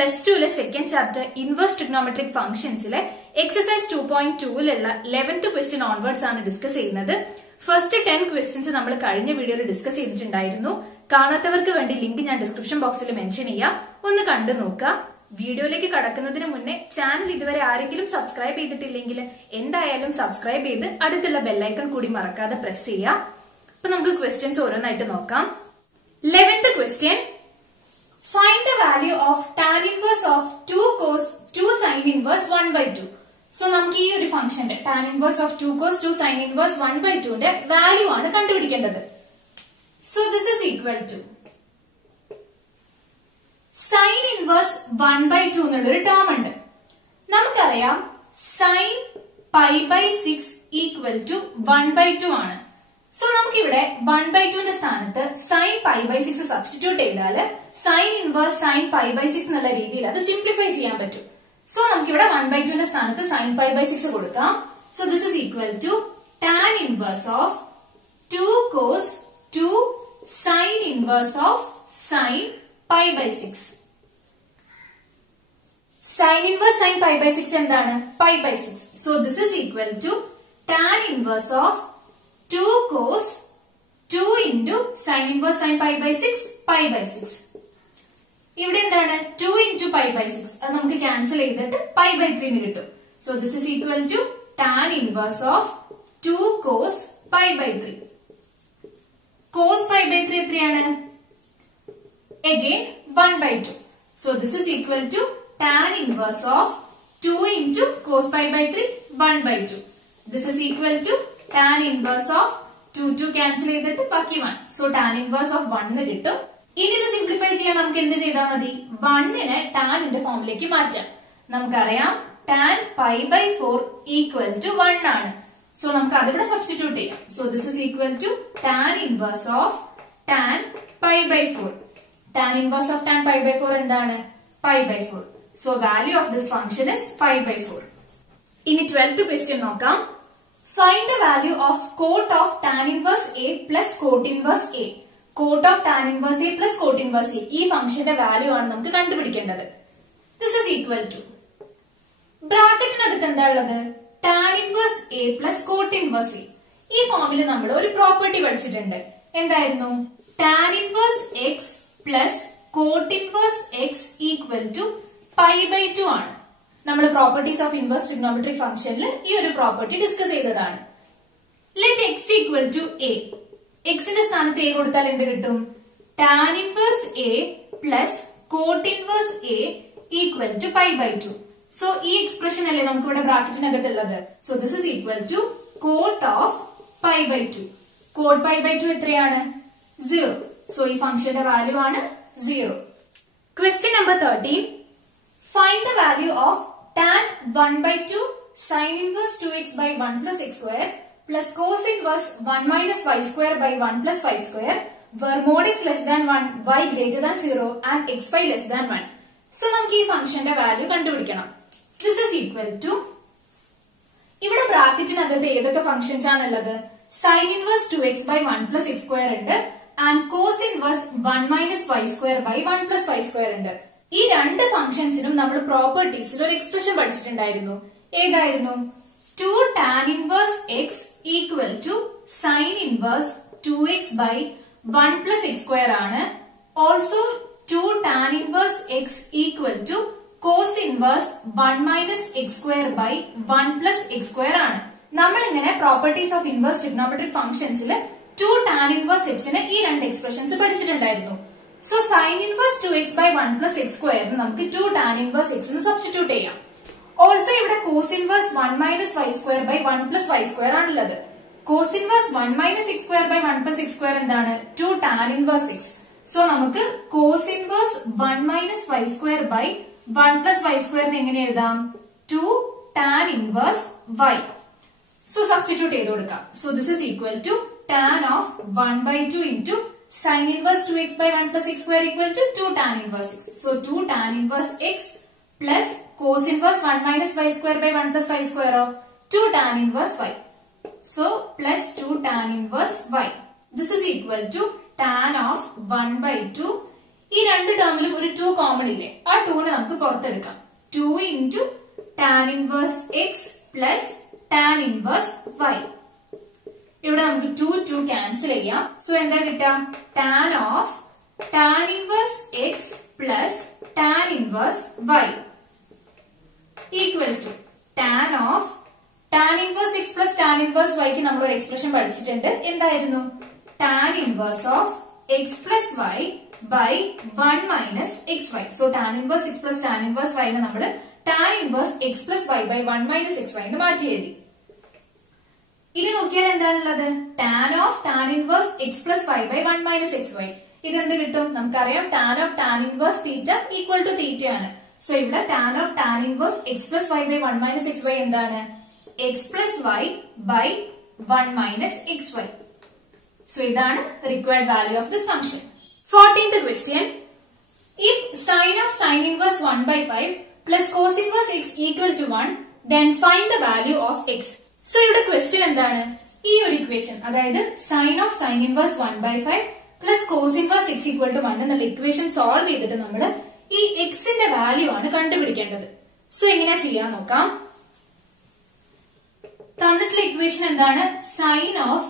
Plus ടുവിലെ second chapter inverse trigonometric ഫംഗ്ഷൻസിലെ exercise 2.2ലുള്ള 11th ക്വസ്റ്റ്യൻ ഓൺവേർഡ്സ് ആണ് ഡിസ്കസ് ചെയ്യുന്നത്. ഫസ്റ്റ് 10 ക്വസ്റ്റ്യൻസ് നമ്മൾ കഴിഞ്ഞ വീഡിയോയിൽ ഡിസ്കസ് ചെയ്തിട്ടുണ്ടായിരുന്നു. കാണാത്തവർക്ക് വേണ്ടി ലിങ്ക് ഞാൻ ഡിസ്ക്രിപ്ഷൻ ബോക്സിൽ മെൻഷൻ ചെയ്യാം, ഒന്ന് കണ്ടു നോക്കുക. വീഡിയോയിലേക്ക് കടക്കുന്നതിന് മുന്നേ ചാനൽ ഇതുവരെ ആരെങ്കിലും സബ്സ്ക്രൈബ് ചെയ്തിട്ടില്ലെങ്കിൽ എന്തായാലും സബ്സ്ക്രൈബ് ചെയ്ത് അടുത്തുള്ള ബെല്ലൈക്കൺ കൂടി മറക്കാതെ പ്രസ് ചെയ്യുക. അപ്പൊ നമുക്ക് ക്വസ്റ്റ്യൻസ് ഓരോന്നായിട്ട് നോക്കാം. 11th question, find the value of tan inverse of 2 cos 2 sin inverse 1/2. So നമുക്ക് ഈ ഒരു ഫംഗ്ഷന്റെ tan inverse of 2 cos 2 sin inverse 1/2 ന്റെ വാല്യൂ ആണ് കണ്ടുപിടിക്കേണ്ടത്. So this is equal to sin inverse 1/2 എന്നുള്ളൊരു ടേം ഉണ്ട്. നമുക്കറിയാം sin pi/6 ഈക്വൽ ടു 1/2 ആണ്. സോ നമുക്കിവിടെ 1/2 സ്ഥാനത്ത് sin pi/6 സബ്സ്റ്റിറ്റ്യൂട്ട് ചെയ്താല് sin ഇൻവേഴ്സ് sin pi/6 എന്നുള്ള രീതിയിൽ അത് സിംപ്ലിഫൈ ചെയ്യാൻ പറ്റും. സോ നമുക്കിവിടെ 1/2 സ്ഥാനത്ത് sin pi/6 കൊടുക്കാം. So this is equal to tan inverse of 2 cos 2 sin inverse of sin pi/6. sin inverse sin pi/6 എന്താണ്? pi/6. So this is equal to tan inverse of 2 cos 2 into sin inverse sin pi/6 pi/6. ഇവിടെ എന്താണ് 2 into pi/6, അത് നമുക്ക് cancel ചെയ്തിട്ട് pi/3 എന്ന് കിട്ടും. So this is equal to tan inverse of 2 cos pi/3. cos pi/3 എത്രയാണ്? Again 1/2. So this is equal to tan inverse of 2 into cos pi/3 1/2. This is equal to tan inverse of 2 cancel ചെയ്തിട്ട് ബാക്കി 1. So tan inverse of 1 കിട്ടും. ഇനി ഇത് simplify ചെയ്യാൻ നമുക്ക് എന്ത് ചെയ്താൽ മതി? 1നെ ടാനിന്റെ ഫോമിലേക്ക് മാറ്റാം. നമുക്കറിയാം tan pi/4 ഈക്വൽ ടു 1 ആണ്. സോ നമുക്ക് അതിവിടെ സബ്സ്റ്റിറ്റ്യൂട്ട് ചെയ്യാം. So this is equal to tan inverse of tan pi/4. tan inverse of tan pi/4 എന്താണ്? pi/4. So value of this function is pi/4. ഇനി 12th ക്വസ്റ്റ്യൻ നോക്കാം. Find the value of cot of tan inverse A plus cot inverse A. Cot of tan inverse A plus cot inverse A. ഈ ഫംഗ്ഷന്റെ value ആണ് നമുക്ക് കണ്ടുപിടിക്കേണ്ടത്. This is equal to ബ്രാക്കറ്റിനകത്ത് എന്താ ഉള്ളത്? tan inverse A plus cot inverse A. ഈ ഫോമിൽ നമ്മൾ ഒരു പ്രോപ്പർട്ടി പഠിച്ചിട്ടുണ്ട്. എന്തായിരുന്നു? tan inverse X plus cot inverse X equal to pi/2 ആണ്. നമ്മൾ പ്രോപ്പർട്ടീസ് ഓഫ് ഇൻവേഴ്സ് ട്രിഗ്നോമെട്രിക് ഫംഗ്ഷനിൽ ഈ ഒരു പ്രോപ്പർട്ടി ഡിസ്കസ് ചെയ്തതാണ്. Let x equal to a. എക്സിന്റെ സ്ഥാനത്ത് a കൊടുത്താൽ എന്ത് കിട്ടും? tan inverse a plus cot inverse a equal to pi/2. So ഈ എക്സ്പ്രഷൻ അല്ലേ നമുക്ക് ഇവിടെ ബ്രാക്കറ്റിനകത്തുള്ളത്. So this is equal to cot of pi/2. Cot pi/2 എത്രയാണ്? 0. സോ ഈ ഫംഗ്ഷന്റെ വാല്യൂ ആണ് 0. Question number 13. Find the value of tan 1/2 sin inverse 2x by 1 plus x square plus cos inverse 1 minus y square by 1 plus y square where mod x less than 1, y greater than 0 and xy less than 1. So നമുക്ക് ഈ ഫംഗ്ഷന്റെ value കണ്ടുപിടിക്കണം. This is equal to ഇവിടെ ബ്രാക്കറ്റിനകത്ത് ഏതൊക്കെ functions ആണുള്ളത്? sin inverse 2x by 1 plus x square ഉണ്ട് and cos inverse 1 minus y square by 1 plus y square ഉണ്ട്. ഈ രണ്ട് ഫംഗ്ഷൻസിനും നമ്മൾ പ്രോപ്പർട്ടീസിൽ ഒരു എക്സ്പ്രഷൻ പഠിച്ചിട്ടുണ്ടായിരുന്നു. ഏതായിരുന്നു? 2 tan inverse x equal to sin inverse 2x by 1 plus x square ആണ്. Also 2 tan inverse x equal to cos inverse 1 minus x square by 1 plus x square ആണ്. നമ്മൾ ഇങ്ങനെ പ്രോപ്പർട്ടീസ് ഓഫ് ഇൻവേഴ്സ് ട്രിഗ്നോമെട്രിക് ഫംഗ്ഷൻസിൽ 2 tan inverse x ന് ഈ രണ്ട് expressions പഠിച്ചിട്ടുണ്ടായിരുന്നു. So sin inverse 2x by 1 plus x square നമുക്ക് 2 tan inverse x ന് സബ്സ്റ്റിറ്റ്യൂട്ട് ചെയ്യാം. ഓൾസോ ഇവിടെ cos inverse 1 minus y square by 1 plus y square ആണുള്ളത്. cos inverse 1 minus x square by 1 plus x square എന്താണ്? 2 tan inverse x. So നമുക്ക് cos inverse 1 minus y square by 1 plus y square എങ്ങനെ എഴുതാം? 2 tan inverse y. So substitute ചെയ്ത് കൊടുക്കാം. So this is equal to tan of 1/2 into sin inverse 2x by 1 plus x square equal to 2 tan inverse x. So 2 tan inverse x plus cos inverse 1 minus y square by 1 plus y square of 2 tan inverse y. So plus 2 tan inverse y. This is equal to tan of 1/2 ഈ രണ്ട് ടേമിലും ഒരു 2 common ഇല്ലേ, ആ 2നെ നമുക്ക് പുറത്തെടുക്കാം. 2 into tan inverse x plus tan inverse y. ഇവിടെ നമുക്ക് 2 cancel ചെയ്യാം. So എന്താ കിട്ടാ? tan of tan inverse x plus tan inverse y equal to tan of tan inverse x plus tan inverse y ക്ക് നമ്മൾ ഒരു എക്സ്പ്രഷൻ പഠിച്ചിട്ടുണ്ട്. എന്തായിരുന്നു? tan inverse of x plus y by 1 minus xy. So tan inverse x plus tan inverse y നെ നമ്മൾ tan inverse x plus y by 1 minus xy എന്ന് മാറ്റി എഴുതി. ഇനി നോക്കിയാൽ എന്താണുള്ളത്? tan of tan inverse x plus y by 1 minus xy. ഇതെന്ത് കിട്ടും? നമുക്കറിയാം tan of tan inverse theta equal to theta ആണ്. സോ ഇവിടെ tan of tan inverse x plus y by 1 minus xy എന്താണ്? x plus y by 1 minus xy. So ഇതാണ് required value of this function. 14th question. If sin of sin inverse 1 by 5 plus cos inverse x equal to 1, then find the value of x. So ഇവിടെ question എന്താണ്? ഈ ഒരു equation, അതായത് sin of sin inverse 1 by 5 plus cos inverse x equal to 1 എന്നുള്ള equation solve ചെയ്തിട്ട് നമ്മൾ ഈ x ന്റെ വാല്യൂ ആണ് കണ്ടുപിടിക്കേണ്ടത്. സോ എങ്ങനെയാ ചെയ്യാൻ നോക്കാം. തന്നിട്ടുള്ള ഇക്വേഷൻ എന്താണ്? sin of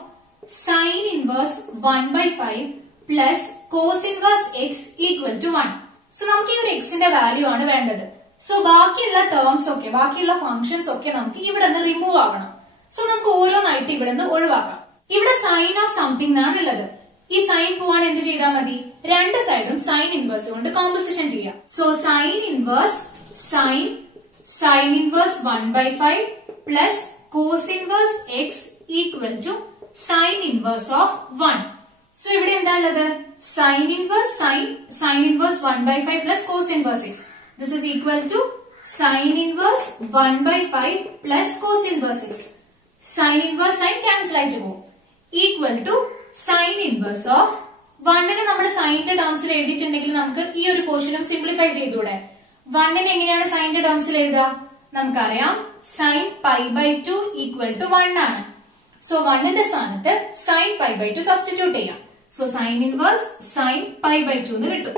sin inverse 1 by 5 plus cos inverse x equal to 1. So നമുക്ക് ഈ ഒരു x ന്റെ വാല്യൂ ആണ് വേണ്ടത്. സോ ബാക്കിയുള്ള ടേംസ് ഒക്കെ, ബാക്കിയുള്ള ഫംഗ്ഷൻസ് ഒക്കെ നമുക്ക് ഇവിടെ നിന്ന് റിമൂവ് ആവണം. സോ നമുക്ക് ഓരോന്നായിട്ട് ഇവിടെ നിന്ന് ഒഴിവാക്കാം. ഇവിടെ സൈൻ ഓഫ് സംതിങ് എന്നാണ് ഉള്ളത്. ഈ സൈൻ പോവാൻ എന്ത് ചെയ്താൽ മതി? രണ്ട് സൈഡും സൈൻ ഇൻവേഴ്സ് കൊണ്ട് കോമ്പോസിഷൻ ചെയ്യാം. So sine inverse sine inverse 1 by 5 plus cos inverse x equal to sine inverse of 1. So ഇവിടെ എന്താ ഉള്ളത്? Sine inverse sine inverse 1 by 5 plus cos inverse x. This is equal to sine inverse 1 by 5 plus cos inverse x. Sine inverse sine cancel ആയിട്ട് പോകും. Equal to sine inverse of 1നെ നമ്മൾ സൈനിന്റെ ടേംസിൽ എഴുതിയിട്ടുണ്ടെങ്കിൽ നമുക്ക് ഈ ഒരു പോർഷനും സിംപ്ലിഫൈ ചെയ്തൂടെ? 1നെ എങ്ങനെയാണ് സൈനിന്റെ ടേംസിൽ എഴുതുക? നമുക്കറിയാം sine pi by 2 equal to 1 ആണ്. സോ 1ന്റെ സ്ഥാനത്ത് സൈൻ പൈ ബൈ 2 സബ്സ്റ്റിറ്റ്യൂട്ട് ചെയ്യാം. So sine inverse sine pi by 2 എന്ന് കിട്ടും.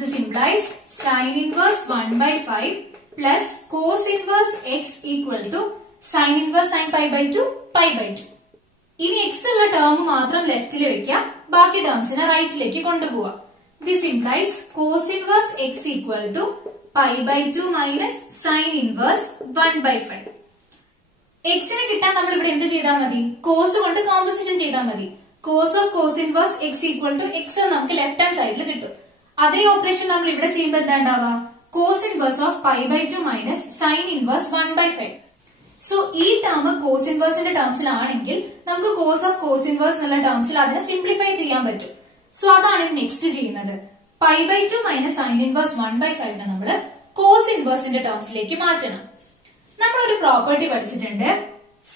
This implies sin inverse 1 by 5 plus cos inverse x equal to sin inverse sin pi by 2 pi by 2. ഇനി x ഉള്ള term മാത്രം ലെഫ്റ്റിൽ വെക്കാം, ബാക്കി ടേംസിനെ റൈറ്റിലേക്ക് കൊണ്ടുപോവാം. This implies cos inverse x equal to pi by 2 minus sin inverse 1 by 5. x നെ കിട്ടാൻ നമ്മൾ ഇവിടെ എന്ത് ചെയ്താൽ മതി? cos കൊണ്ട് കോമ്പോസിഷൻ ചെയ്താൽ മതി. cos of cos inverse x equal to x നമുക്ക് ലെഫ്റ്റ് ഹാൻഡ് സൈഡിൽ കിട്ടും. അതേ ഓപ്പറേഷൻ നമ്മൾ ഇവിടെ ചെയ്യുമ്പോൾ എന്താ ഉണ്ടാവുക? Cos inverse of pi by 2 minus sine inverse 1 by 5. So ഈ ടേം കോസ് ഇൻവേഴ്സിന്റെ ടേംസിലാണെങ്കിൽ നമുക്ക് കോസ് ഓഫ് കോസ് ഇൻവേഴ്സ് എന്നുള്ള ടേംസിൽ അതിനെ സിംപ്ലിഫൈ ചെയ്യാൻ പറ്റും. സോ അതാണ് നെക്സ്റ്റ് ചെയ്യുന്നത്. Pi by 2 minus sine inverse 1 by 5 നെ നമ്മൾ കോസ് ഇൻവേഴ്സിന്റെ ടേംസിലേക്ക് മാറ്റണം. നമ്മൾ ഒരു പ്രോപ്പർട്ടി പഠിച്ചിട്ടുണ്ട്.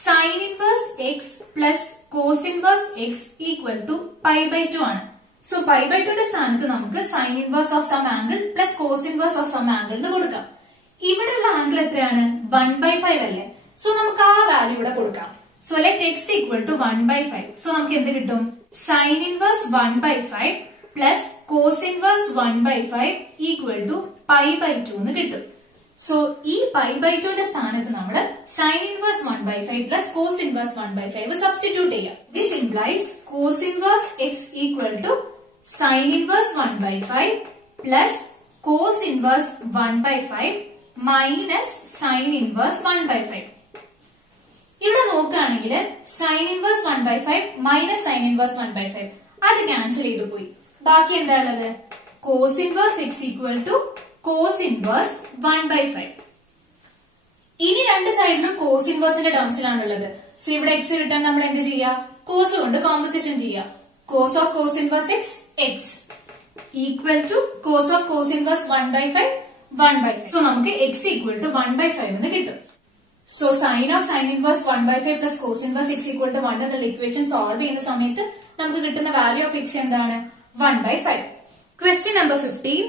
Sine inverse x plus cos inverse x equal to pi by 2 ആണ്. സോ പൈ ബൈ 2ന്റെ സ്ഥാനത്ത് നമുക്ക് sine inverse of some angle plus cos inverse of some angle എന്ന് കൊടുക്കാം. ഇവിടെയുള്ള ആംഗിൾ എത്രയാണ്? 1 by 5 അല്ലേ? സോ നമുക്ക് ആ വാല്യൂ ഇവിടെ കൊടുക്കാം. So let x equal to 1 by 5. So നമുക്ക് എന്ത് കിട്ടും? Sine inverse 1 by 5 plus cos inverse 1 by 5 equal to pi by 2 എന്ന് കിട്ടും. സോ ഈ പൈ ബൈ 2ന്റെ സ്ഥാനത്ത് നമ്മൾ sine inverse 1 by 5 plus cos inverse 1 by 5 substitute ചെയ്യാം. This implies cos inverse x equal to sin inverse 1 by 5 plus cos inverse 1 by 5 minus sin inverse 1 by 5. ഇവിടെ നോക്കുകയാണെങ്കിൽ sin inverse 1 by 5 minus sin inverse 1 by 5 അത് cancel ചെയ്തു പോയി. ബാക്കി എന്താ ഉള്ളത്? cos inverse x equal to cos inverse 1 by 5. ഇനി രണ്ട് സൈഡിലും cos inverseന്റെ ടേംസിലാണുള്ളത്. സോ ഇവിടെ x കിട്ടാൻ നമ്മൾ എന്ത് ചെയ്യുക? cos കൊണ്ട് കോമ്പോസിഷൻ ചെയ്യുക. cos of cos inverse x x equal to cos of cos inverse 1 by 5 1 by 5. So നമുക്ക് x equal to 1 by 5 എന്ന് കിട്ടും. So sin of sin inverse 1 by 5 plus cos inverse x equal to 1 എന്നുള്ള equation solve ചെയ്യുന്ന സമയത്ത് നമുക്ക് കിട്ടുന്ന value of x എന്താണ്? 1 by 5. Question number 15.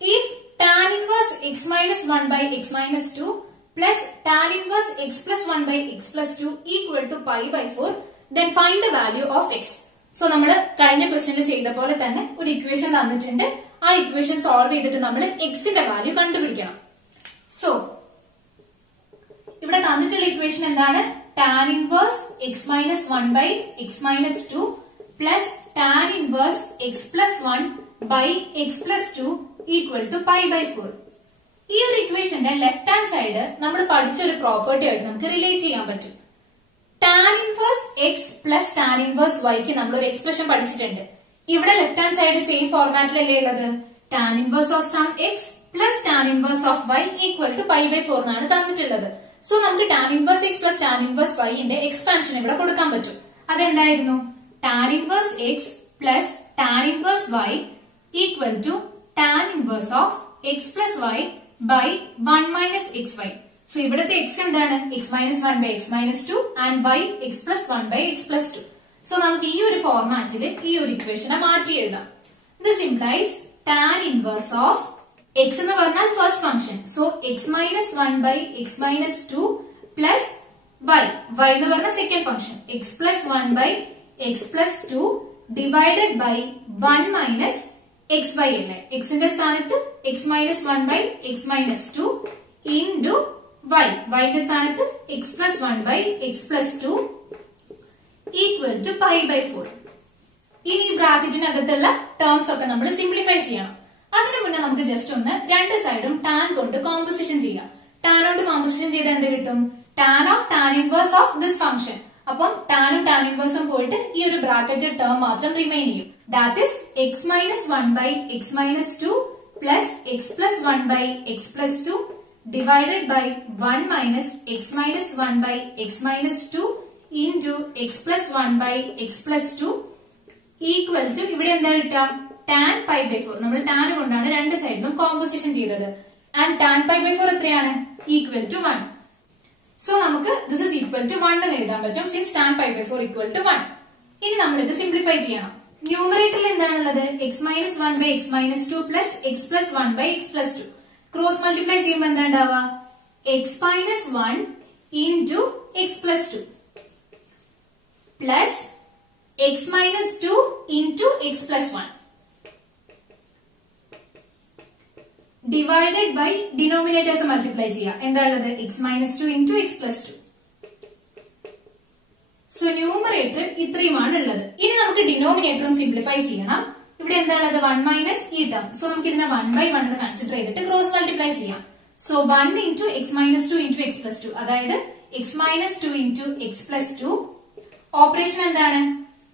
If tan inverse x minus 1 by x minus 2 plus tan inverse x plus 1 by x plus 2 equal to pi by 4, then find the value of x. So നമ്മൾ കഴിഞ്ഞ ക്വസ്റ്റ്യനിൽ ചെയ്ത പോലെ തന്നെ ഒരു equation തന്നിട്ടുണ്ട്. ആ equation solve ചെയ്തിട്ട് നമ്മൾ എക്സിന്റെ വാല്യൂ കണ്ടുപിടിക്കണം. സോ ഇവിടെ തന്നിട്ടുള്ള ഇക്വേഷൻ എന്താണ്? tan inverse x minus 1 by x minus 2 plus tan inverse x plus 1 by x plus 2 equal to pi by 4. ഈ ഒരു ഇക്വേഷന്റെ ലെഫ്റ്റ് ഹാൻഡ് സൈഡ് നമ്മൾ പഠിച്ച ഒരു പ്രോപ്പർട്ടി ആയിട്ട് നമുക്ക് റിലേറ്റ് ചെയ്യാൻ പറ്റും. tan inverse x plus tan inverse y ക്ക് നമ്മൾ ഒരു എക്സ്പ്രഷൻ പഠിച്ചിട്ടുണ്ട്. ഇവിടെ ലെഫ്റ്റ് ഹാൻഡ് സൈഡ് സെയിം ഫോർമാറ്റിലല്ലേ ഉള്ളത്? tan inverse of sum x plus tan inverse of y equal to pi by 4 എന്നാണ് തന്നിട്ടുള്ളത്. സോ നമുക്ക് tan inverse x plus tan inverse y ന്റെ എക്സ്പാൻഷൻ ഇവിടെ കൊടുക്കാൻ പറ്റും. അതെന്തായിരുന്നു? tan inverse x plus tan inverse y equal to tan inverse of x plus y by 1 minus xy. So ഇവിടുത്തെ x എന്താണ്? x minus 1 by x minus 2 and y x plus 1 by x plus 2. So നമുക്ക് ഈ ഒരു ഫോർമാറ്റിൽ ഈ ഒരു ഇക്വേഷനെ മാറ്റി എഴുതാം. This implies tan inverse of x എന്ന് പറഞ്ഞാൽ first function. So x minus 1 by x minus 2 plus y എന്ന് പറഞ്ഞ second function x plus 1 by x plus 2 divided by 1 minus xy അല്ലേ? x ന്റെ സ്ഥാനത്ത് x minus 1 by x minus 2 into y ന്റെ സ്ഥാനത്ത് x plus 1 by x plus 2 equal to pi by 4. ഇനി ബ്രാക്കറ്റിനകത്തുള്ള terms ഒക്കെ നമ്മൾ സിംപ്ലിഫൈ ചെയ്യണം. അതിനു മുന്നേ നമുക്ക് ജസ്റ്റ് ഒന്ന് രണ്ട് സൈഡും ടാൻ കൊണ്ട് കോമ്പോസിഷൻ ചെയ്യാം. ടാൻ കൊണ്ട് കോമ്പോസിഷൻ ചെയ്ത് എന്ത് കിട്ടും? Tan of tan inverse of this function. അപ്പം ടാനും ടാൻ ഇൻവേഴ്സും പോയിട്ട് ഈ ഒരു ബ്രാക്കറ്റഡ് ടേം മാത്രം റിമൈൻ ചെയ്യും. That is x minus 1 by x minus 2 plus x plus 1 by x plus 2 divided by 1 minus x minus 1 by x minus 2 into x plus 1 by x plus 2 equal to ഇവിടെ എന്താ കിട്ടുക? tan pi by 4. നമ്മൾ tan കൊണ്ടാണ് രണ്ട് സൈഡിലും composition ചെയ്തത്. And tan pi by 4 എത്രയാണ്? Equal to 1. So നമുക്ക് this is equal to 1 എന്ന് എഴുതാൻ പറ്റും since tan pi by 4 equal to 1. ഇനി നമ്മൾ ഇത് സിംപ്ലിഫൈ ചെയ്യണം. ന്യൂമറേറ്ററിൽ എന്താണുള്ളത്? x minus 1 by x minus 2 plus x plus 1 by x plus 2. Cross multiply ചെയ്യുമ്പോൾ എന്താ ഉണ്ടാവുക? x minus 1 into x plus 2 plus x minus 2 into x plus 1 divided by denominators multiply ചെയ്യാം. എന്താണുള്ളത്? x minus 2 into x plus 2. So numerator ഇത്രയുമാണ് ഉള്ളത്. ഇനി നമുക്ക് ഡിനോമിനേറ്ററും simplify ചെയ്യണം. ഇവിടെ എന്താണുള്ളത്? 1 മൈനസ് ഈ ടേം. സോ നമുക്ക് ഇതിനെ 1 by 1 എന്ന് കൺസിഡർ ചെയ്തിട്ട് ക്രോസ് മൾട്ടിപ്ലൈ ചെയ്യാം. So 1 into x minus 2 into x plus 2 അതായത് x minus 2 into x plus 2. Operation എന്താണ്?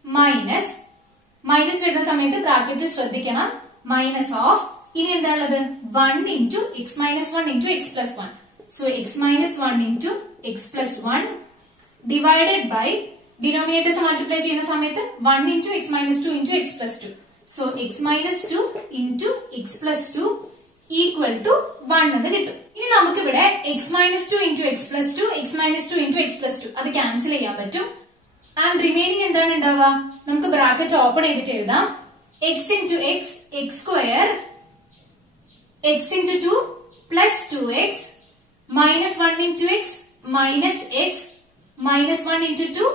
മൈനസ് വരുന്ന സമയത്ത് ബ്രാക്കറ്റ് ശ്രദ്ധിക്കണം. മൈനസ് ഓഫ് ഇനി എന്താണുള്ളത്? 1 into x minus 1 into x plus 1. So x minus 1 into x plus 1 divided by denominators multiply ചെയ്യുന്ന സമയത്ത് 1 into x minus 2 into x plus 2. So x minus 2 into x plus 2 equal to 1 എന്ന് കിട്ടും. ഇനി നമുക്ക് ഇവിടെ x minus 2 into x plus 2 x minus 2 into x plus 2 അത് cancel ചെയ്യാൻ പറ്റും. ആൻഡ് റിമൈനിങ് എന്താണ് ഉണ്ടാവുക? നമുക്ക് ബ്രാക്കറ്റ് ഓപ്പൺ ചെയ്തിട്ട് എഴുതാം. x into x x square x into 2 plus 2x minus 1 into x minus x minus 1 into 2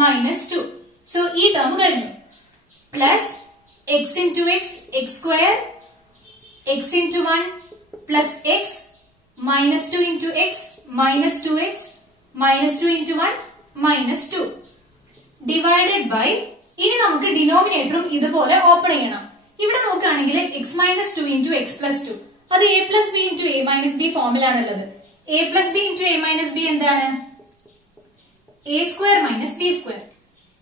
minus 2. So ഈ term കഴിഞ്ഞു. Plus x into x x square x into 1 plus x minus 2 into x minus 2x minus 2 into 1 minus 2 divided by ഇനി നമുക്ക് ഡിനോമിനേറ്ററും ഇതുപോലെ open ചെയ്യണം. ഇവിടെ നോക്കുകയാണെങ്കിൽ x minus 2 into x plus 2 അത് a plus b into a minus b ഫോമിലാണുള്ളത്. a plus b into a minus b എന്താണ്? a square minus b square.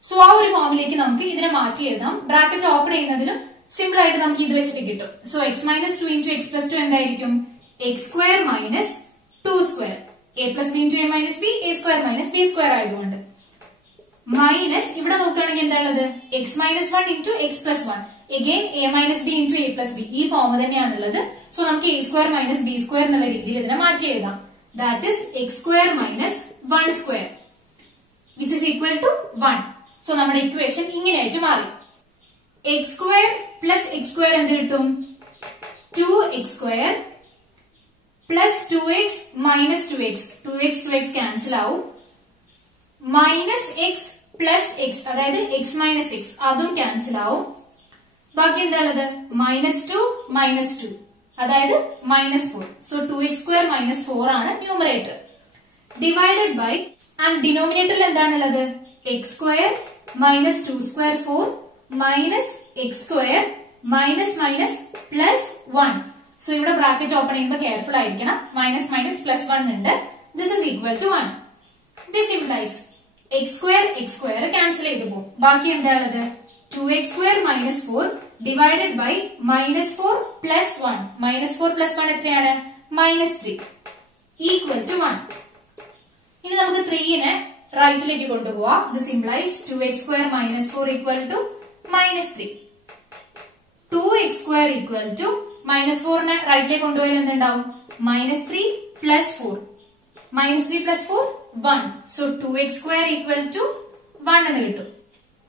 So ആ ഒരു ഫോമിലേക്ക് നമുക്ക് ഇതിനെ മാറ്റി എഴുതാം. ബ്രാക്കറ്റ് ഓപ്പൺ ചെയ്യുന്നതിലും സിമ്പിൾ ആയിട്ട് നമുക്ക് ഇത് വെച്ചിട്ട് കിട്ടും. So x minus 2 into x plus 2 എന്തായിരിക്കും? x square minus 2 square. a plus b into a minus b a square minus b square ആയതുകൊണ്ട് മൈനസ് ഇവിടെ നോക്കുകയാണെങ്കിൽ എന്താണുള്ളത്? x minus 1 into x plus 1 again a minus b into a plus b ഈ form തന്നെയാണുള്ളത്. So നമുക്ക് a square minus b square എന്നുള്ള രീതിയിൽ ഇതിനെ മാറ്റി എഴുതാം. That is x square minus 1 square which is equal to 1. So നമ്മുടെ equation ഇങ്ങനെയായിട്ട് മാറി. x square plus x square എന്ത് കിട്ടും? 2x square plus 2x minus 2x 2x 2x cancel ആവും minus x പ്ലസ് എക്സ് അതായത് എക്സ് മൈനസ് എക്സ് അതും cancel ആവും. ബാക്കി എന്താ ഉള്ളത്? -2 അതായത് -4. സോ 2x² -4 ആണ് ന്യൂമറേറ്റർ. ഡിവൈഡഡ് ബൈ ആൻഡ് ഡിനോമിനേറ്ററിൽ എന്താണുള്ളത്? x² -2² 4 -x² -+1. സോ ഇവിടെ ബ്രാക്കറ്റ് ഓപ്പൺ ചെയ്യുമ്പോൾ കെയർഫുൾ ആയിരിക്കണം. -+1 ഉണ്ട്. This is equal to 1. This implies x² cancel ചെയ്തു പോകും. ബാക്കി എന്താണുള്ളത്? 2x² -4 divided by -4 + 1. -4 + 1 എത്രയാണ്? -3 ഈക്വൽ ടു 1. ഇനി നമുക്ക് 3നെ റൈറ്റിലേക്ക് കൊണ്ടുപോവാം. This implies 2x² -4 equal to -3. 2x² equal to -4നെ റൈറ്റിലേക്ക് കൊണ്ടുപോയാൽ എന്തുണ്ടാവും? -3 + 4. -3 + 4 1. സോ 2x² ഈക്വൽ ടു 1 എന്ന് കിട്ടും.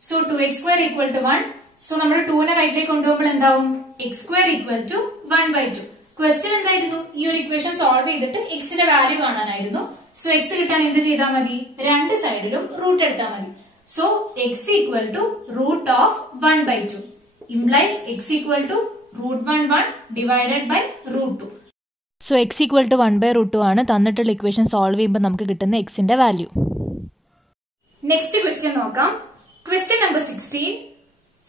So 2x² equal to 1. So നമ്മൾ 2നെ റൈറ്റിലേക്ക് കൊണ്ടുപോകുമ്പോൾ എന്താവും? x² equal to 1/2. ക്വസ്റ്റ്യൻ എന്തായിരുന്നു? ഈ ഒരു ഇക്വേഷൻ സോൾവ് ചെയ്തിട്ട് എക്സിന്റെ വാല്യൂ കാണാനായിരുന്നു. സോ എക്സ് കിട്ടാൻ എന്ത് ചെയ്താൽ മതി? രണ്ട് സൈഡിലും റൂട്ട് എടുത്താൽ മതി. So x equal to √1/2 implies x equal to √1 divided by √2. So x equal to 1/√2 ആണ് തന്നിട്ടുള്ള ഇക്വേഷൻ സോൾവ് ചെയ്യുമ്പോൾ നമുക്ക് കിട്ടുന്ന എക്സിന്റെ വാല്യൂ. നെക്സ്റ്റ് ക്വസ്റ്റ്യൻ നോക്കാം. Question number 16.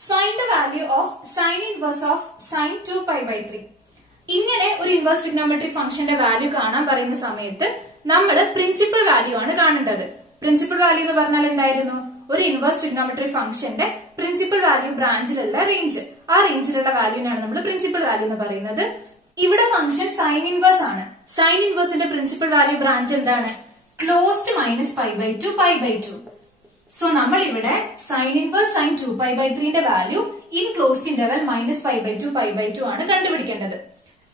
Find the value of sine inverse of sin 2π/3. ഇങ്ങനെ ഒരു ഇൻവേഴ്സ് ട്രിഗണോമെട്രിക് ഫംഗ്ഷന്റെ വാല്യൂ കാണാൻ പറയുന്ന സമയത്ത് നമ്മൾ പ്രിൻസിപ്പൽ വാല്യൂ ആണ് കാണേണ്ടത്. പ്രിൻസിപ്പൽ വാല്യൂ എന്ന് പറഞ്ഞാൽ എന്തായിരുന്നു? ഒരു ഇൻവേഴ്സ് ട്രിഗണോമെട്രിക് ഫംഗ്ഷന്റെ പ്രിൻസിപ്പൽ വാല്യൂ ബ്രാഞ്ചിലുള്ള റേഞ്ച്. ആ റേഞ്ചിലുള്ള വാല്യൂനാണ് നമ്മൾ പ്രിൻസിപ്പൽ വാല്യൂ എന്ന് പറയുന്നത്. ഇവിടെ ഫംഗ്ഷൻ സൈൻ ഇൻവേഴ്സ് ആണ്. സൈൻ ഇൻവേഴ്സിന്റെ പ്രിൻസിപ്പൽ വാല്യൂ ബ്രാഞ്ച് എന്താണ്? ക്ലോസ്ഡ് -π/2 π/2. സോ നമ്മൾ ഇവിടെ സൈൻ ഇൻവേഴ്സ് sin 2π/3 ന്റെ വാല്യൂ ഇൻ ക്ലോസ്ഡ് ഇന്റർവൽ -π/2 π/2 ആണ് കണ്ടുപിടിക്കേണ്ടത്.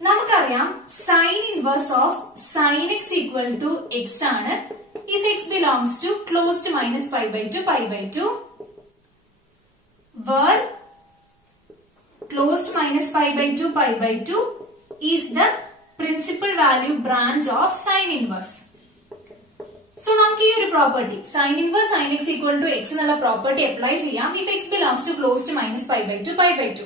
നമുക്കറിയാം sine inverse of sin x equal to x ആണ് if x belongs to closed -π/2 π/2 where closed -π/2 π/2 is the principal value branch of sin inverse. So നമുക്ക് ഈ ഒരു property sine inverse sin x equal to x എന്നുള്ള property apply ചെയ്യാം if x belongs to closed -π/2 π/2.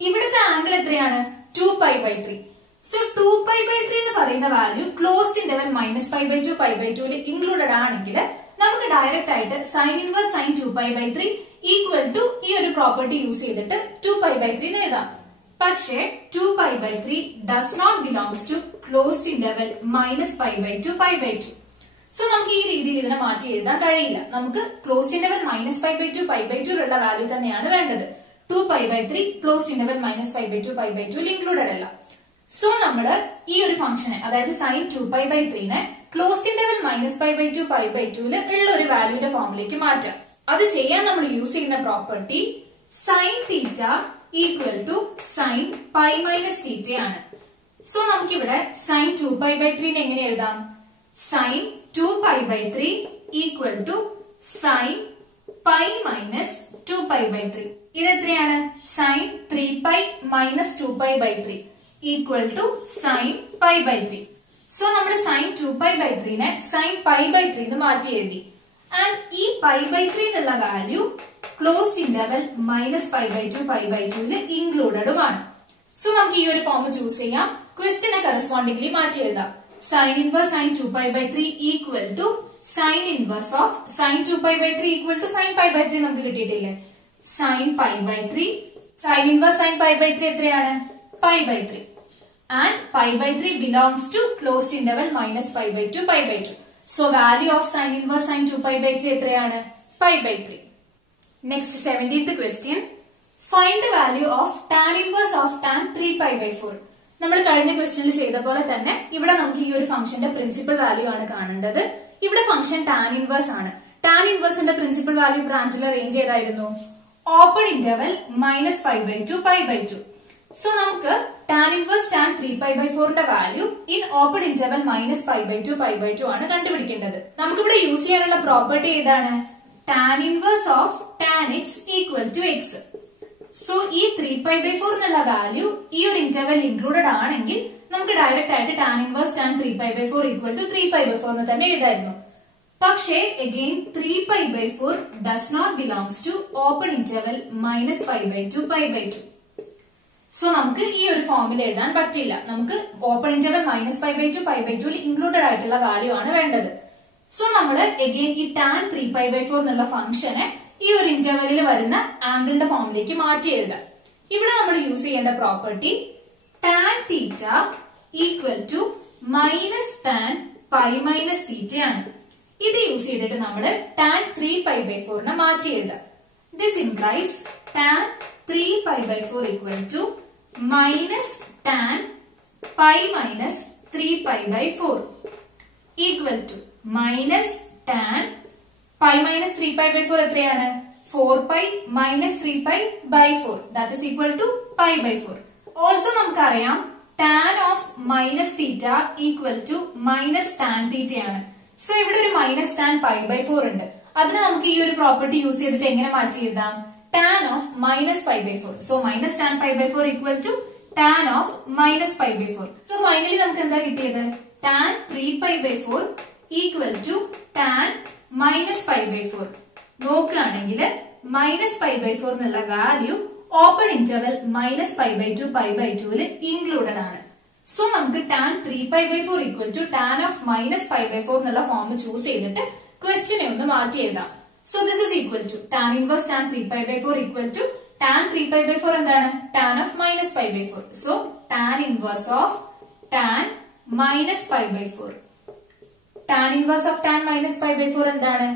ഇവിടുത്തെ angle എത്രയാണ്? 2π/3. So 2π/3 എന്ന് പറയുന്ന value closed interval -π/2 π/2 included ആണെങ്കിൽ നമുക്ക് ഡയറക്റ്റ് ആയിട്ട് sine inverse sin 2π/3 equal to ഈ ഒരു പ്രോപ്പർട്ടി യൂസ് ചെയ്തിട്ട് 2π/3 എഴുതാം. പക്ഷേ 2π/3 does not belongs to closed interval -π/2 π/2. So നമുക്ക് ഈ രീതിയിൽ ഇതിനെ മാറ്റി എഴുതാൻ കഴിയില്ല. നമുക്ക് ക്ലോസ്ഡ് ഇന്റർവൽ -π/2 π/2 ഉള്ള വാല്യൂ തന്നെയാണ് വേണ്ടത്. 2π/3 ക്ലോസ്ഡ് ഇന്റർവൽ -π/2 π/2 ഇൻക്ലൂഡഡ് അല്ല. സോ നമ്മള് ഈ ഒരു ഫംഗ്ഷനെ അതായത് sin 2π/3നെ ക്ലോസ്ഡ് ഇന്റർവൽ -π/2 π/2 ഉള്ള ഒരു വാല്യൂന്റെ ഫോമിലേക്ക് മാറ്റാം. അത് ചെയ്യാൻ നമ്മൾ യൂസ് ചെയ്യുന്ന property sin θ equal to sin π - θ ആണ്. സോ നമുക്കിവിടെ sin 2π/3 എങ്ങനെ എഴുതാം? sin 2π/3 equal to sin π - 2π/3. ഇത് എത്രയാണ്? sin 3π - 2π/3 equal to sin π/3. So നമ്മൾ sin 2π/3 നെ sin π/3 എന്ന് മാറ്റി എഴുതി. ആൻഡ് ഈ π/3 എന്നുള്ള വാല്യൂ ക്ലോസ്ഡ് ഇന്റർവൽ -π/2 π/2 ഇൻക്ലൂഡഡുമാണ്. സോ നമുക്ക് ഈ ഒരു ഫോം ചൂസ് ചെയ്യാം. ക്വസ്റ്റ്യനെ കറസ്പോണ്ടിംഗ്ലി മാറ്റി എഴുതാം. sin inverse sin 2π/3 equal to sin inverse of sin 2π/3 equal to sin π/3 നമുക്ക് കിട്ടിയിട്ടില്ലേ? sin π/3 sin inverse sin π/3 എത്രയാണ്? π/3 and π/3 belongs to closed interval -π/2 π/2. So value of sin inverse sin 2π/3 എത്രയാണ്? π/3. Next 17th question. Find the value of tan inverse of tan 3π/4. നമ്മൾ കഴിഞ്ഞ ക്വസ്റ്റ്യനിൽ ചെയ്ത പോലെ തന്നെ ഇവിടെ നമുക്ക് ഈ ഒരു ഫംഗ്ഷന്റെ പ്രിൻസിപ്പൽ വാല്യൂ ആണ് കാണേണ്ടത്. ഇവിടെ ഫംഗ്ഷൻ ടാൻ ഇൻവേഴ്സ് ആണ്. ടാൻ ഇൻവേഴ്സിന്റെ പ്രിൻസിപ്പൽ വാല്യൂ ബ്രാഞ്ചിലെ റേഞ്ച് ഏതായിരുന്നു? Open interval -π/2 π/2. സോ നമുക്ക് ടാൻ ഇൻവേഴ്സ് ടാൻ 3π/4 ന്റെ വാല്യൂ ഇൻ ഓപ്പൺ ഇന്റർവൽ -π/2 π/2 ആണ് കണ്ടുപിടിക്കേണ്ടത്. നമുക്കിവിടെ യൂസ് ചെയ്യാനുള്ള പ്രോപ്പർട്ടി ഏതാണ്? Tan inverse of tan x equal to x. So ഈ 3π/4 എന്നുള്ള വാല്യൂ ഈ ഒരു ഇന്റർവൽ ഇൻക്ലൂഡഡ് ആണെങ്കിൽ നമുക്ക് ഡയറക്റ്റ് ആയിട്ട് tan inverse tan 3π/4 equal to 3π/4 എന്ന് തന്നെ എഴുതായിരുന്നു. പക്ഷേ again 3π/4 does not belongs to open interval -π/2 π/2. So നമുക്ക് ഈ ഒരു ഫോമിൽ എഴുതാൻ പറ്റില്ല. നമുക്ക് ഓപ്പൺ ഇന്റർവൽ -π/2 π/2 ഇൻക്ലൂഡഡ് ആയിട്ടുള്ള വാല്യൂ ആണ് വേണ്ടത്. സോ നമ്മൾ again ഈ tan 3π/4 എന്നുള്ള ഫംഗ്ഷനെ ഈ ഒരു ഇന്റർവെലിൽ വരുന്ന ആംഗിളിന്റെ ഫോമിലേക്ക് മാറ്റി എഴുതാം. ഇവിടെ നമ്മൾ യൂസ് ചെയ്യേണ്ട property tan theta equal to -tan π - ആണ്. ഇത് യൂസ് ചെയ്തിട്ട് നമ്മൾ tan 3π/4 നെ മാറ്റി എഴുതാം. This implies tan 3π/4 equal to -tan π - 3π/4 equal to -tan π - 3π/4 എത്രയാണ്? 4π - 3π/4 that is equal to π/4. Also നമുക്കറിയാം tan of -θ equal to -tan θ ആണ്. സോ ഇവിടെ ഒരു -tan π/4 ഉണ്ട്. അതിന് നമുക്ക് ഈ ഒരു പ്രോപ്പർട്ടി യൂസ് ചെയ്തിട്ട് എങ്ങനെ മാറ്റി എഴുതാം? tan of -π/4. So -tan π/4 equal to tan of -π/4. So finally നമുക്ക് എന്താ കിട്ടിയത്? tan 3π/4 equal to tan -π/4. നോക്കുകയാണെങ്കിൽ -π/4 എന്നുള്ള വാല്യൂ ഓപ്പൺ ഇന്റർവൽ -π/2 π/2 ഇൻക്ലൂഡഡ് ആണ്. സോ നമുക്ക് tan 3π/4 equal to tan of -π/4 എന്നുള്ള ഫോം ചൂസ് ചെയ്തിട്ട് ക്വസ്റ്റിനെ ഒന്ന് മാറ്റി എഴുതാം. So this is equal to tan inverse tan 3π/4 equal to tan 3π/4 എന്താണ്? tan of -π/4. So tan inverse of tan -π/4. tan inverse of tan -π/4 എന്താണ്?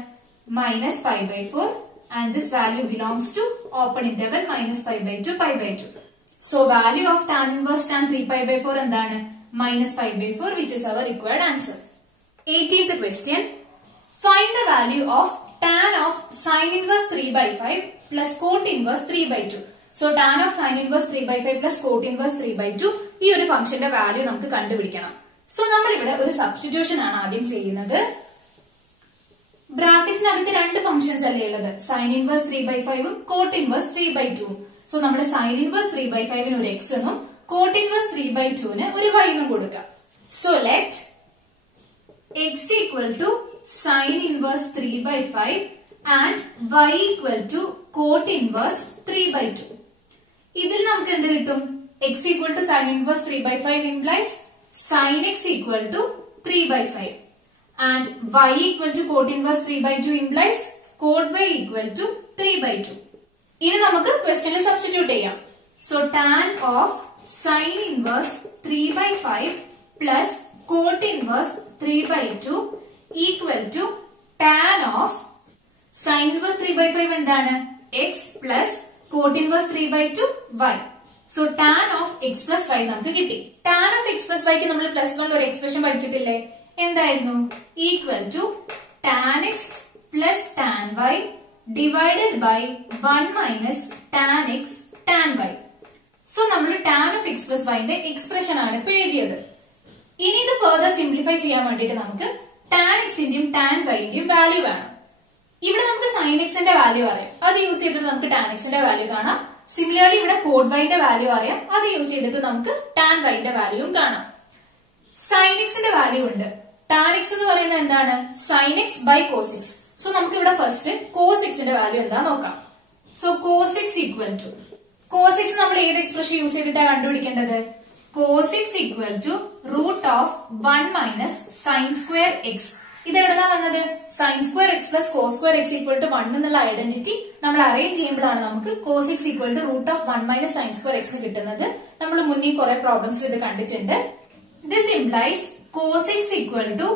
-π/4 and this value belongs to open interval -π/2 π/2. So value of tan inverse tan 3π/4 എന്താണ്? -π/4 which is our required answer. 18th question. Find the value of tan of sin inverse 3/5 plus cot inverse 3/2. So tan of sin inverse 3/5 plus cot inverse 3/2 ഈ ഒരു ഫംഗ്ഷന്റെ value നമുക്ക് കണ്ടുപിടിക്കണം. So നമ്മൾ ഇവിടെ ഒരു substitution ആണ് ആദ്യം ചെയ്യുന്നത്. ബ്രാക്കറ്റിനകത്ത് രണ്ട് ഫംഗ്ഷൻസ് അല്ലേ ഉള്ളത്? സൈൻ ഇൻവേഴ്സ് 3/5 ഉം കോട്ട് ഇൻവേഴ്സ് 3/2 ഉം. സോ നമ്മൾ സൈൻ ഇൻവേഴ്സ് 3/5 ന് ഒരു x എന്നും കോട്ട് ഇൻവേഴ്സ് 3/2 ന് ഒരു y എന്നും കൊടുക്കാം. So let x equal to sine inverse 3/5 and y equal to cot inverse 3/2. ഇതിൽ നമുക്ക് എന്ത് കിട്ടും? x equal to sine inverse 3/5 implies sin x equal to 3/5 and y equal to cot inverse 3/2 implies cot y equal to 3/2. ഇനി നമുക്ക് ക്വസ്റ്റ്യനിൽ substitute ചെയ്യാം. So tan of sin inverse 3/5 plus cot inverse 3/2 equal to tan of sin inverse 3/5 എന്താണ്? x plus cot inverse 3/2 y. So tan of x plus y നമുക്ക് കിട്ടി. tan of x plus y ക്ക് നമ്മൾ +1 ഒരു expression പഠിച്ചിട്ടില്ലേ? എന്തായിരുന്നു? Equal to tan x plus tan y divided by 1 minus tan x tan y. So നമ്മൾ tan of x plus y ന്റെ expression ആണ് ഇപ്പോൾ എഴുതിയത്. ഇനി ഇത് ഫർദർ സിംപ്ലിഫൈ ചെയ്യാൻ വേണ്ടിയിട്ട് നമുക്ക് tan x ന്റെയും tan y ന്റെയും വാല്യൂ വേണം. ഇവിടെ നമുക്ക് sin x ന്റെ വാല്യൂ അറിയാം. അത് യൂസ് ചെയ്തിട്ട് നമുക്ക് tan x ന്റെ വാല്യൂ കാണാം. സിമിലർലി ഇവിടെ കോഡ് y ന്റെ വാല്യൂ അറിയാം. അത് യൂസ് ചെയ്തിട്ട് നമുക്ക് tan y ന്റെ വാല്യൂയും കാണാം. sin x ന്റെ വാല്യൂ ഉണ്ട്. tan x എന്ന് പറയുന്നത് എന്താണ്? sin x by cos x. So നമുക്ക് ഇവിടെ ഫസ്റ്റ് cos x ന്റെ വാല്യൂ എന്താ നോക്കാം. So cos x equal to cos x നമ്മൾ ഏത് എക്സ്പ്രഷൻ യൂസ് ചെയ്തിട്ടാണ് കണ്ടുപിടിക്കേണ്ടത്? cos x equal to √1 minus sin square x. ഇത് എവിടെന്നാ വന്നത്? sin square x plus cos square x equal to 1 എന്നുള്ള ഐഡന്റിറ്റി നമ്മൾ അറേഞ്ച് ചെയ്യുമ്പോഴാണ് നമുക്ക് cos x equal to √1 minus sin square x കിട്ടുന്നത്. നമ്മൾ മുന്നേ കുറെ പ്രോബ്ലംസിൽ ഇത് കണ്ടിട്ടുണ്ട്. This implies cos x equal to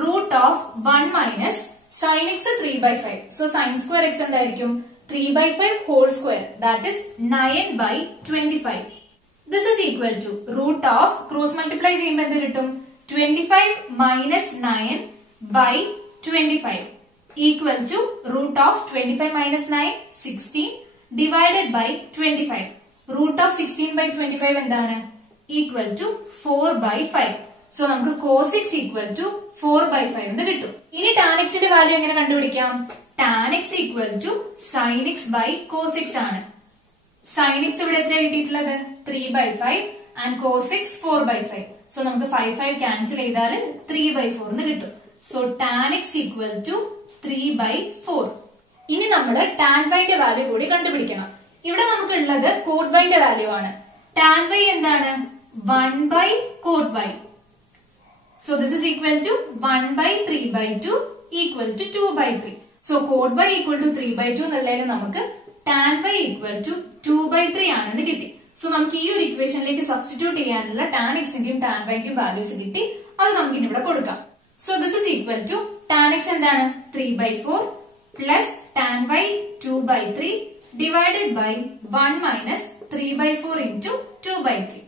√1 minus sin x 3/5. So sin square x എന്തായിരിക്കും? 3/5 whole square that is 9/25. This is equal to cross multiply ചെയ്യുമ്പോൾ എന്ത് കിട്ടും? 25 minus 9/25 equal to √25 minus 9 16 divided by 25. √16/25 എന്താണ്? Equal to 4/5. So നമുക്ക് cos x equal to 4/5 എന്ന് കിട്ടും. ഇനി tan x ന്റെ വാല്യൂ എങ്ങനെ കണ്ടുപിടിക്കാം? tan x equal to sin x by cos x ആണ്. sin x ഇവിടെ എത്ര കിട്ടിയിട്ടുള്ളത്? 3/5 and cos x 4/5. So നമുക്ക് 5 ക്യാൻസൽ ചെയ്താൽ 3/4 എന്ന് കിട്ടും. So tan x equal to 3/4. ഇനി നമ്മൾ ടാൻ വൈന്റെ വാല്യൂ കൂടി കണ്ടുപിടിക്കണം. ഇവിടെ നമുക്കുള്ളത് കോട്ട് വൈന്റെ വാല്യൂ ആണ്. ടാൻ വൈ എന്താണ്? 1/cot y. So this is equal to 1/3/2 equal to 2/3. So cot y equal to 3/2 എന്നുള്ളതിൽ നമുക്ക് tan y equal to 2/3 ആണെന്ന് കിട്ടി. സോ നമുക്ക് ഈ ഒരു ഇക്വേഷനിലേക്ക് സബ്സ്റ്റിറ്റ്യൂട്ട് ചെയ്യാനുള്ള tan x ന്റെയും tan y ന്റെയും വാല്യൂസ് കിട്ടി. അത് നമുക്ക് ഇനി ഇവിടെ കൊടുക്കാം. So this is equal to tan x എന്താണ്? 3/4 plus tan y 2/3 divided by 1 minus 3/4 into 2/3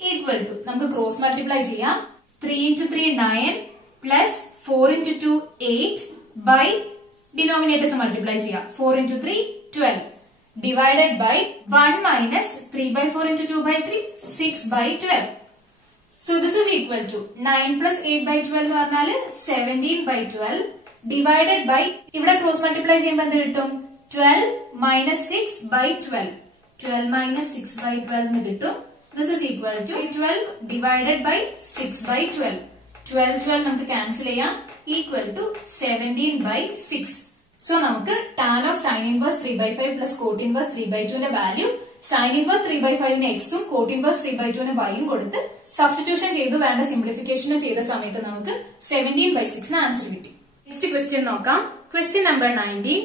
equal to നമുക്ക് ക്രോസ് മൾട്ടിപ്ലൈ ചെയ്യാം. 3 into 3 9 plus 4 into 2 8 by denominators multiply ചെയ്യാം. 4 into 3 12 divided by 1 minus 3/4 into 2/3 6/12. So this is equal to 9 plus 8/12 പറഞ്ഞാൽ 17/12 divided by ഇവിടെ cross multiply ചെയ്യുമ്പോൾ എന്ത് കിട്ടും? 12 minus 6/12 12 minus 6/12 എന്ന് കിട്ടും. This is equal to 12 divided by 6/12. 12 നമുക്ക് cancel ചെയ്യാം. Equal to 17/6. So നമുക്ക് tan of sin inverse 3/5 plus cot inverse 3/2 ന്റെ വാല്യൂ sin inverse 3/5 ന് x ഉം cot inverse 3/2 ന് y ഉം കൊടുത്ത് സബ്സ്റ്റിറ്റ്യൂഷൻ ചെയ്തു വേണ്ട സിംപ്ലിഫിക്കേഷൻ ചെയ്ത സമയത്ത് നമുക്ക് 17/6 ന് ആൻസർ കിട്ടി. നെക്സ്റ്റ് ക്വസ്റ്റ്യൻ നോക്കാം. Question number 19.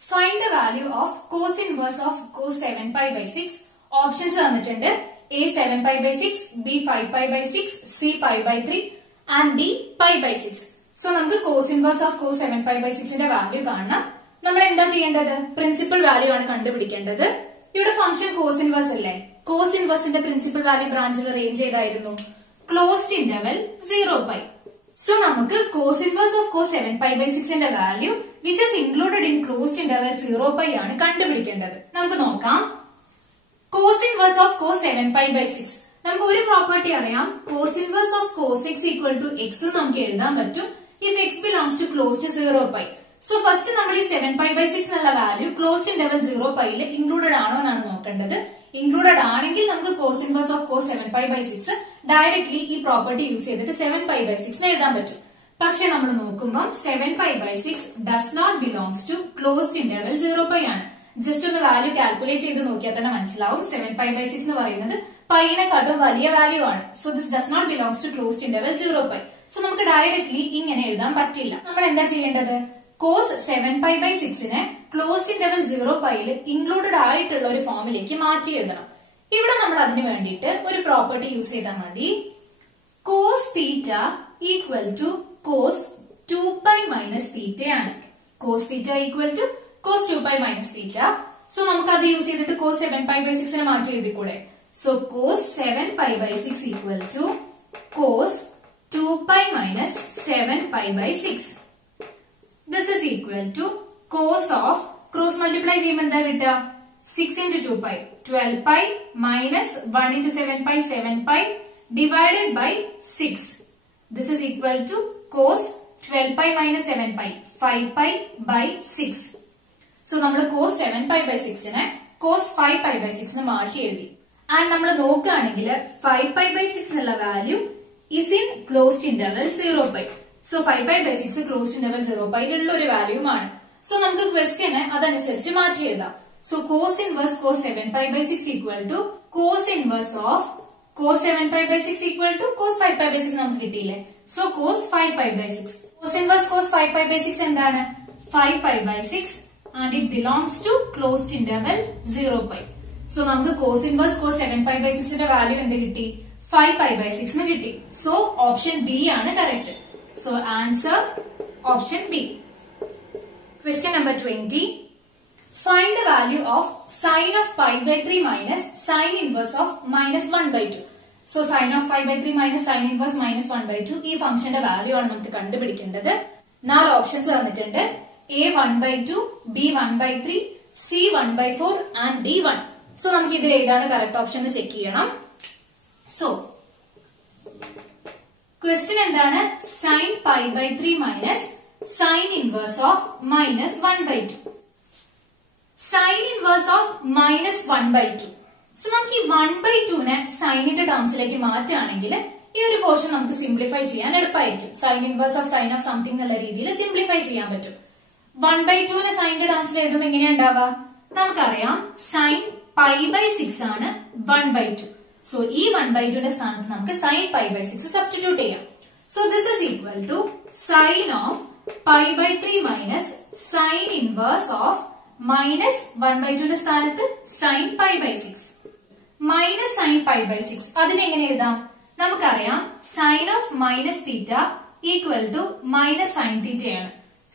Find the value of cos inverse of cos 7π/6. Options തന്നിട്ടുണ്ട്. A 7π/6, B 5π/6, C π/3 and D π/6. So നമുക്ക് cos inverse of cos 7π/6 ന്റെ വാല്യൂ കാണണം. നമ്മൾ എന്താ ചെയ്യേണ്ടത്? പ്രിൻസിപ്പൽ വാല്യൂ ആണ് കണ്ടുപിടിക്കേണ്ടത്. ഇവിടെ ഫംഗ്ഷൻ cos inverse അല്ലേ? cos inverseന്റെ പ്രിൻസിപ്പൽ വാല്യൂ ബ്രാഞ്ചിൽ റേഞ്ച് ഏതായിരുന്നു? Closed interval 0π. സോ നമുക്ക് cos inverse of cos 7π/6 ന്റെ value which is included in closed interval 0π ആണ് കണ്ടുപിടിക്കേണ്ടത്. നമുക്ക് നോക്കാം. cos inverse of cos 7π/6 നമുക്ക് ഒരു പ്രോപ്പർട്ടി അറിയാം. cos inverse of cos x equal to x നമുക്ക് എഴുതാൻ പറ്റും if x belongs to closed 0π. So first നമ്മൾ ഈ 7π/6 എന്നുള്ള വാല്യൂ ക്ലോസ്ഡ് ഇന്റർവൽ 0πയിൽ ഇൻക്ലൂഡഡ് ആണോ എന്നാണ് നോക്കേണ്ടത്. ഇൻക്ലൂഡഡ് ആണെങ്കിൽ നമുക്ക് cos inverse of cos 7π/6 directly ഈ പ്രോപ്പർട്ടി യൂസ് ചെയ്തിട്ട് 7π/6 എഴുതാൻ പറ്റും. പക്ഷെ നമ്മൾ നോക്കുമ്പോൾ 7π/6 does not belongs to closed interval 0π ആണ്. ജസ്റ്റ് ഒന്ന് വാല്യൂ കാൽക്കുലേറ്റ് ചെയ്ത് നോക്കിയാൽ തന്നെ മനസ്സിലാവും 7π/6 എന്ന് പറയുന്നത് പൈനെക്കാട്ടും വലിയ വാല്യൂ ആണ്. So this does not belongs to closed interval 0π. So നമുക്ക് ഡയറക്ട്ലി ഇങ്ങനെ എഴുതാൻ പറ്റില്ല. നമ്മൾ എന്താ ചെയ്യേണ്ടത്? cos 7π/6 നെ ക്ലോസ്ഡ് ഇന്റർവൽ 0πയിൽ ഇൻക്ലൂഡഡ് ആയിട്ടുള്ള ഒരു ഫോമിലേക്ക് മാറ്റി എഴുതണം. ഇവിടെ നമ്മൾ അതിന് വേണ്ടിയിട്ട് ഒരു പ്രോപ്പർട്ടി യൂസ് ചെയ്താൽ മതി. cos θ equal to cos 2π minus θ ആണ്. cos θ equal to cos 2π minus θ. So നമുക്ക് അത് യൂസ് ചെയ്തിട്ട് cos 7π/6 നെ മാറ്റി എഴുതിക്കൂടെ? So cos 7π/6 equal to cos 2π minus 7π/6. This is equal to cos of cross multiply ചെയ്യുമ്പോൾ എന്താ കിട്ടുക? 6 into 2π 12π minus 1 into 7π 7π divided by 6. This is equal to cos 12π minus 7π 5π/6. So നമ്മൾ cos 7π/6 നെ cos 5π/6 ന് മാറ്റി എഴുതി. ആൻഡ് നമ്മൾ നോക്കുകയാണെങ്കിൽ 5π/6 എന്നുള്ള value is in closed interval 0π. So 5π/6 closed interval 0π ഉള്ള ഒരു വാല്യൂമാണ്. സോ നമുക്ക് ക്വസ്റ്റ്യന് അതനുസരിച്ച് മാറ്റി എഴുതാം. So cos inverse cos 7π/6 equal to cos inverse of cos 7π/6 equal to cos 5π/6 നമുക്ക് കിട്ടിയില്ലേ? So cos 5π/6. cos inverse cos 5π/6 എന്താണ്? 5π/6 and it belongs to closed interval 0π. So നമുക്ക് cos inverse cos 7π/6 ന്റെ വാല്യൂ എന്ത് കിട്ടി? 5π/6 ന് കിട്ടി. സോ ഓപ്ഷൻ ബി ആണ് correct. So answer option B. Question number 20. Find the value of sin of pi/3 minus sin inverse of minus 1/2. So sin of pi/3 minus sin inverse minus 1/2 ഈ ഫംഗ്ഷന്റെ value ആണ് നമുക്ക് കണ്ടുപിടിക്കേണ്ടത്. 4 options തന്നിട്ടുണ്ട്. A 1/2, B 1/3, C 1/4 and D 1. So നമുക്ക് ഇതിൽ ഏതാണ് correct option എന്ന് ചെക്ക് ചെയ്യണം. സോ ക്വസ്റ്റ്യൻ എന്താണ്? sin pi/3 minus sin inverse of minus 1/2. sin inverse of minus 1/2. So നമുക്ക് ഈ 1/2 നെ സൈനിന്റെ ടേംസിലേക്ക് മാറ്റുകയാണെങ്കിൽ ഈ ഒരു പോർഷൻ നമുക്ക് സിംപ്ലിഫൈ ചെയ്യാൻ എളുപ്പമായിരിക്കും. Sign inverse of sine of something എന്നുള്ള രീതിയിൽ സിംപ്ലിഫൈ ചെയ്യാൻ പറ്റും. 1/2 സൈനിന്റെ ടേംസിൽ എഴുതുമ്പോൾ എങ്ങനെയാ ഉണ്ടാവുക? നമുക്കറിയാം സൈൻ π/6 ആണ് 1/2. സോ ഈ 1/2 സ്ഥാനത്ത് നമുക്ക് സൈൻ π/6 സബ്സ്റ്റിറ്റ്യൂട്ട് ചെയ്യാം. So this is equal to sine of π/3 minus sine inverse of minus 1/2 സ്ഥാനത്ത് സൈൻ π/6 മൈനസ് സൈൻ π/6. അതിനെങ്ങനെ എഴുതാം? നമുക്കറിയാം sine of minus theta equal to minus sine തീറ്റയാണ്.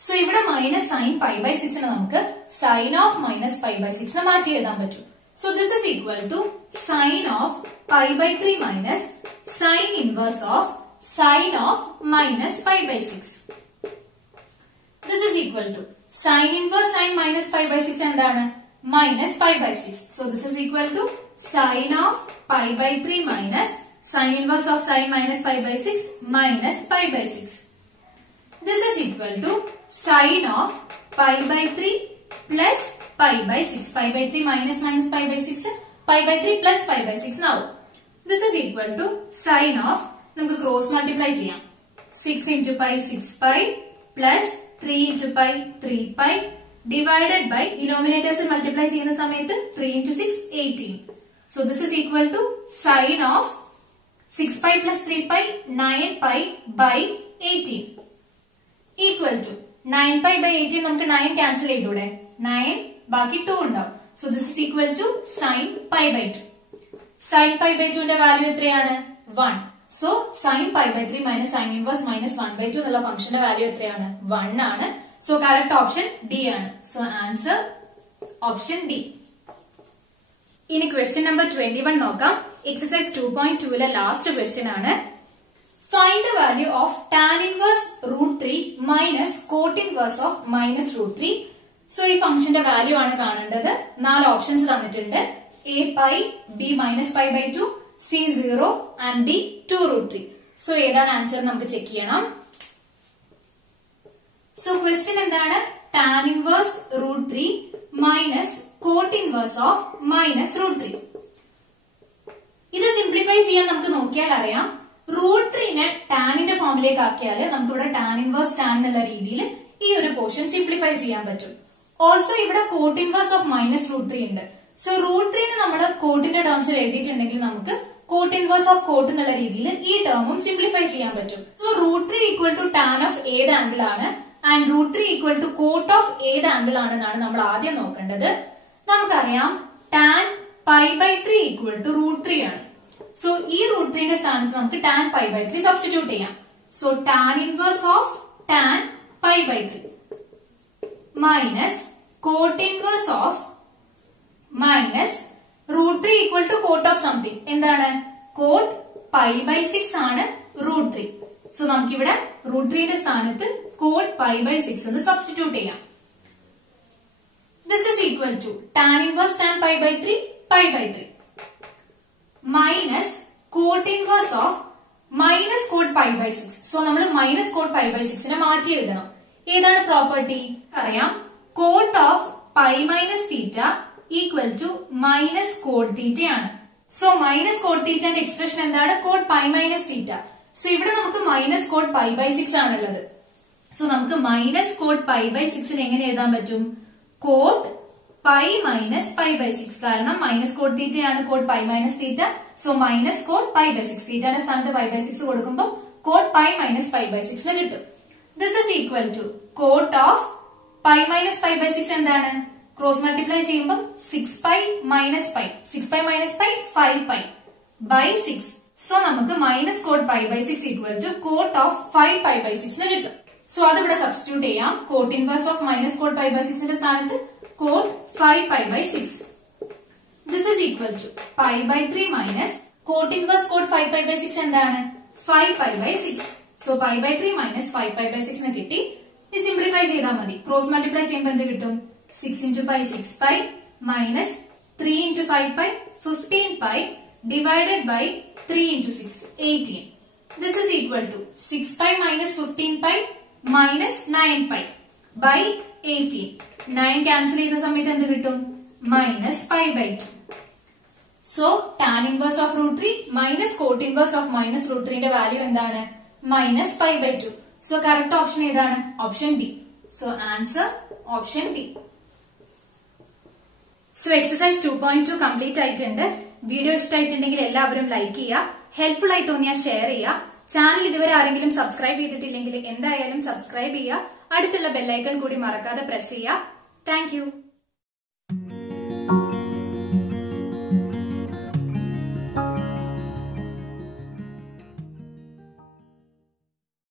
സോ ഇവിടെ മൈനസ് സൈൻ π/6 നമുക്ക് സൈൻ ഓഫ് മൈനസ് π/6 മാറ്റി എഴുതാൻ പറ്റും. So this is equal to sine of π/3 minus sine inverse of sine of minus π/6. This is equal to sine inverse sine minus π/6 എന്താണ്? Minus π/6. So this is equal to sine of π/3 minus sine inverse of sine minus π/6 minus π/6. This is equal to sin of π/3 plus π/6. π/3 minus π/6, π/3 plus π/6 now. This is equal to sin of, നമുക്ക് cross multiply ചെയ്യാം. 6 into pi 6 pi plus 3 into pi 3 pi divided by denominators multiply ചെയ്യുന്ന സമയത്ത് 3 into 6 18. So this is equal to sin of 6 pi plus 3 pi 9 pi by 18. Equal to 9 pi by 18 നമുക്ക് 9 cancel ചെയ്തൂടെ? 9 ബാക്കി 2 ഉണ്ടാവും. So this is equal to sin pi/2. sin pi/2 ന്റെ value എത്രയാണ്? 1. So sin pi/3 minus sin inverse minus 1/2 എന്നുള്ള ഫംഗ്ഷന്റെ value എത്രയാണ്? 1 ആണ്. So correct option D ആണ്. So answer option D. ഇനി question number 21 നോക്കാം. Exercise 2.2 ലെ ലാസ്റ്റ് question ആണ്. Find the value of tan inverse √3 minus cot inverse of minus √3. So ഈ ഫംഗ്ഷന്റെ വാല്യൂ ആണ് കാണേണ്ടത്. 4 ഓപ്ഷൻസ് തന്നിട്ടുണ്ട്. A pi, B minus pi/2, C 0 and D 2√3. So ഏതാണ് ആൻസർ നമുക്ക് ചെക്ക് ചെയ്യണം. So ക്വസ്റ്റ്യൻ എന്താണ്? tan inverse √3 minus cot inverse of minus √3. ഇത് സിംപ്ലിഫൈ ചെയ്യാൻ നമുക്ക് നോക്കിയാൽ അറിയാം. √3നെ ടാനിന്റെ ഫോമിലേക്ക് ആക്കിയാൽ നമുക്ക് ഇവിടെ ടാൻ ഇൻവേഴ്സ് ടാൻ എന്നുള്ള രീതിയിൽ ഈ ഒരു പോർഷൻ സിംപ്ലിഫൈ ചെയ്യാൻ പറ്റും. ഓൾസോ ഇവിടെ കോട്ട് ഇൻവേഴ്സ് ഓഫ് മൈനസ് √3 ഉണ്ട്. സോ √3നെ നമ്മൾ കോട്ടിന്റെ ടേംസിൽ എഴുതിയിട്ടുണ്ടെങ്കിൽ നമുക്ക് കോട്ട് ഇൻവേഴ്സ് ഓഫ് കോട്ട് എന്നുള്ള രീതിയിൽ ഈ ടേമും സിംപ്ലിഫൈ ചെയ്യാൻ പറ്റും. So √3 equal to tan of ഏത് ആംഗിൾ ആണ് and √3 equal to cot of ഏത് ആംഗിൾ ആണെന്നാണ് നമ്മൾ ആദ്യം നോക്കേണ്ടത്. നമുക്കറിയാം ടാൻ π/3 ഈക്വൽ ടു √3 ആണ്. സോ ഈ √3ന്റെ സ്ഥാനത്ത് നമുക്ക് tan π/3 സബ്സ്റ്റിറ്റ്യൂട്ട് ചെയ്യാം. So tan inverse of tan π/3 minus cot inverse of minus √3 equal to cot of something. എന്താണ്? കോട്ട് π/6 ആണ് √3. സോ നമുക്കിവിടെ √3ന്റെ സ്ഥാനത്ത് കോട്ട് π/6 എന്ന് സബ്സ്റ്റിറ്റ്യൂട്ട് ചെയ്യാം. This is equal to tan inverse tan π/3 π/3 minus cot inverse of minus cot π/6. So നമ്മൾ minus cot π/6നെ മാറ്റി എഴുതണം. ഏതാണ് പ്രോപ്പർട്ടി? അറിയാം cot of pi minus theta equal to minus cot theta ആണ്. സോ മൈനസ് കോട്ട് തീറ്റന്റെ expression എന്താണ്? Cot pi minus theta. So ഇവിടെ നമുക്ക് മൈനസ് കോട്ട് π/6 ആണുള്ളത്. സോ നമുക്ക് മൈനസ് കോട്ട് π/6 എങ്ങനെ എഴുതാൻ പറ്റും? Cot pi minus π/6. കാരണം മൈനസ് കോട്ട് തീറ്റയാണ് cot pi minus theta. So minus cot π/6. തീറ്റയുടെ സ്ഥാനത്ത് π/6 കൊടുക്കുമ്പോൾ കോട്ട് പൈ മൈനസ് π/6 കിട്ടും. This is equal to cot of pi minus π/6 എന്താണ്? ക്രോസ് മൾട്ടിപ്ലൈ ചെയ്യുമ്പോൾ 6 pi minus pi 6 pi minus pi 5 pi by 6. So നമുക്ക് minus cot π/6 equal to cot of 5 π/6 കിട്ടും. So അത് ഇവിടെ സബ്സ്റ്റിറ്റ്യൂട്ട് ചെയ്യാം. Cot inverse of minus cot π/6ന്റെ സ്ഥാനത്ത് cot 5 π/6. This is equal to π/3 minus cot inverse cot 5 π/6 എന്താണ്? 5 π/6. So π/3 minus 5 π/6 കിട്ടി. ഇത് സിംപ്ലിഫൈ ചെയ്താൽ മതി. ക്രോസ് മൾട്ടിപ്ലൈ ചെയ്യുമ്പോൾ എന്ത് കിട്ടും? 6 into pi 6 pi minus 3 into 5 pi 15 pi divided by 3 into 6 18. This is equal to 6 pi minus 15 pi minus 9 pi by 18. 9 cancel ചെയ്ത സമയത്ത് എന്ത് കിട്ടും? minus pi by 2. So tan inverse of root 3 minus cot inverse of minus root 3 ന്റെ value എന്താണ്? Minus pi by 2. So correct option ഏതാണ്? Option B. So answer option B. So exercise 2.2 complete ആയിട്ടുണ്ട്. Video ഇഷ്ടമായിട്ടുണ്ടെങ്കിൽ എല്ലാവരും like ചെയ്യുക. Helpful ആയി തോന്നിയാൽ share ചെയ്യുക. ചാനൽ ഇതുവരെ ആരെങ്കിലും സബ്സ്ക്രൈബ് ചെയ്തിട്ടില്ലെങ്കിൽ എന്തായാലും സബ്സ്ക്രൈബ് ചെയ്യുക. അടുത്തുള്ള ബെല്ലൈക്കൺ കൂടി മറക്കാതെ പ്രസ് ചെയ്യുക. Thank you.